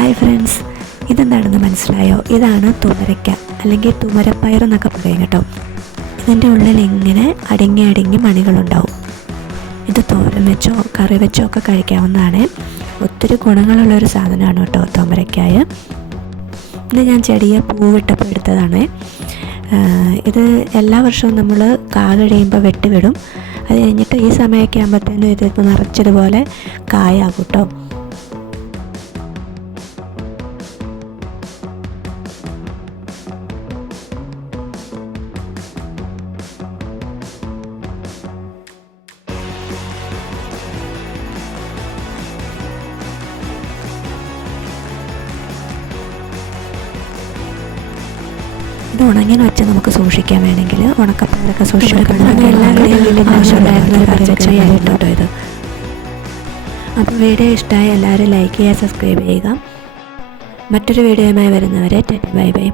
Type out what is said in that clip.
Hi friends, ഇതെന്താണെന്ന് മനസ്സിലായോ? ഇതാണ് തുമരയ്ക്ക അല്ലെങ്കിൽ തുമരപ്പയർ എന്നൊക്കെ പറയും കേട്ടോ. ഇതിൻ്റെ ഉള്ളിൽ ഇങ്ങനെ അടങ്ങി മണികളുണ്ടാവും. ഇത് തോരൻ വെച്ചോ കറി വെച്ചോ ഒക്കെ കഴിക്കാവുന്നതാണ്. ഒത്തിരി ഗുണങ്ങളുള്ളൊരു സാധനമാണ് കേട്ടോ തുമരയ്ക്കായ. ഇത് ഞാൻ ചെടിയെ പൂവിട്ടപ്പോൾ എടുത്തതാണ്. ഇത് എല്ലാ വർഷവും നമ്മൾ കാ കഴിയുമ്പോൾ വെട്ടിവിടും. അത് കഴിഞ്ഞിട്ട് ഈ സമയമൊക്കെ ആകുമ്പോഴത്തേനും ഇത് നിറച്ചതുപോലെ കായാകും കേട്ടോ. ഇത് ഉണങ്ങിന് വെച്ച് നമുക്ക് സൂക്ഷിക്കാൻ വേണമെങ്കിൽ ഉണക്കപ്പയറൊക്കെ സൂക്ഷിക്കണം. എല്ലാ വീടുകളിലും ആവശ്യമുണ്ടായിരുന്ന കറി വെച്ചായിട്ടോ ഇത്. അപ്പോൾ വീഡിയോ ഇഷ്ടമായി എല്ലാവരും ലൈക്ക് ചെയ്യുക, സബ്സ്ക്രൈബ് ചെയ്യുക. മറ്റൊരു വീഡിയോയുമായി വരുന്നവരെ ബൈ ബൈ.